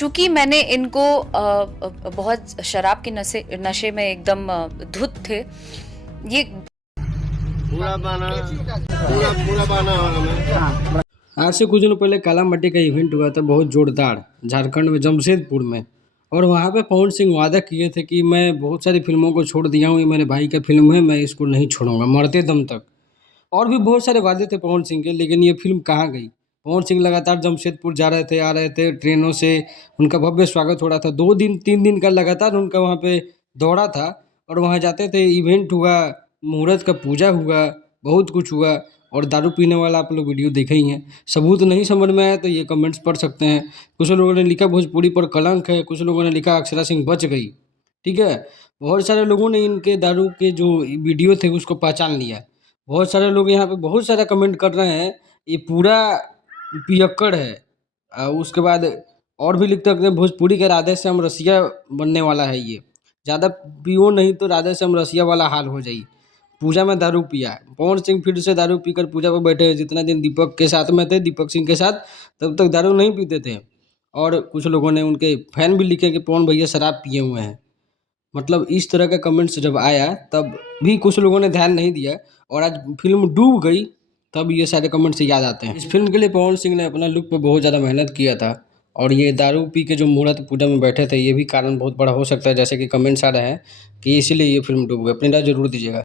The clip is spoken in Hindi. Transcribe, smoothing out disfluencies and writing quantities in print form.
चूँकि मैंने इनको बहुत शराब के नशे में एकदम धुत थे। ये पूरा बाना पूरा पूरा बाना होगा हमें। आज से कुछ दिनों पहले काला मट्टी का इवेंट हुआ था, बहुत जोरदार, झारखंड में जमशेदपुर में। और वहाँ पे पवन सिंह वादा किए थे कि मैं बहुत सारी फिल्मों को छोड़ दिया हूँ, ये मेरे भाई का फिल्म है, मैं इसको नहीं छोड़ूंगा मरते दम तक। और भी बहुत सारे वादे थे पवन सिंह के, लेकिन ये फिल्म कहाँ गई। पवन सिंह लगातार जमशेदपुर जा रहे थे, आ रहे थे ट्रेनों से, उनका भव्य स्वागत हो रहा था। 2 दिन 3 दिन का लगातार उनका वहाँ पे दौरा था। और वहाँ जाते थे, इवेंट हुआ, मुहूर्त का पूजा हुआ, बहुत कुछ हुआ। और दारू पीने वाला आप लोग वीडियो देखे ही हैं। सबूत नहीं समझ में आया तो ये कमेंट्स पढ़ सकते हैं। कुछ लोगों ने लिखा भोजपुरी पर कलंक है, कुछ लोगों ने लिखा अक्षरा सिंह बच गई। ठीक है, बहुत सारे लोगों ने इनके दारू के जो वीडियो थे उसको पहचान लिया। बहुत सारे लोग यहाँ पे बहुत सारा कमेंट कर रहे हैं, ये पूरा पियक्कड़ है। उसके बाद और भी लिख सकते हैं, भोजपुरी के राधे श्याम रसिया बनने वाला है ये। ज़्यादा पियो नहीं तो राधे श्याम रसिया वाला हाल हो जाई। पूजा में दारू पिया, पवन सिंह फिर से दारू पीकर पूजा पर बैठे हैं। जितना दिन दीपक के साथ में थे, दीपक सिंह के साथ, तब तक दारू नहीं पीते थे। और कुछ लोगों ने, उनके फैन भी लिखे कि पवन भैया शराब पिए हुए हैं। मतलब इस तरह का कमेंट्स जब आया तब भी कुछ लोगों ने ध्यान नहीं दिया, और आज फिल्म डूब गई तब ये सारे कमेंट्स याद आते हैं। इस फिल्म के लिए पवन सिंह ने अपना लुक पे बहुत ज़्यादा मेहनत किया था, और ये दारू पी के जो मुहूर्त पूजा में बैठे थे, ये भी कारण बहुत बड़ा हो सकता है, जैसे कि कमेंट्स आ रहे हैं कि इसीलिए ये फिल्म डूब गई। अपनी राय जरूर दीजिएगा।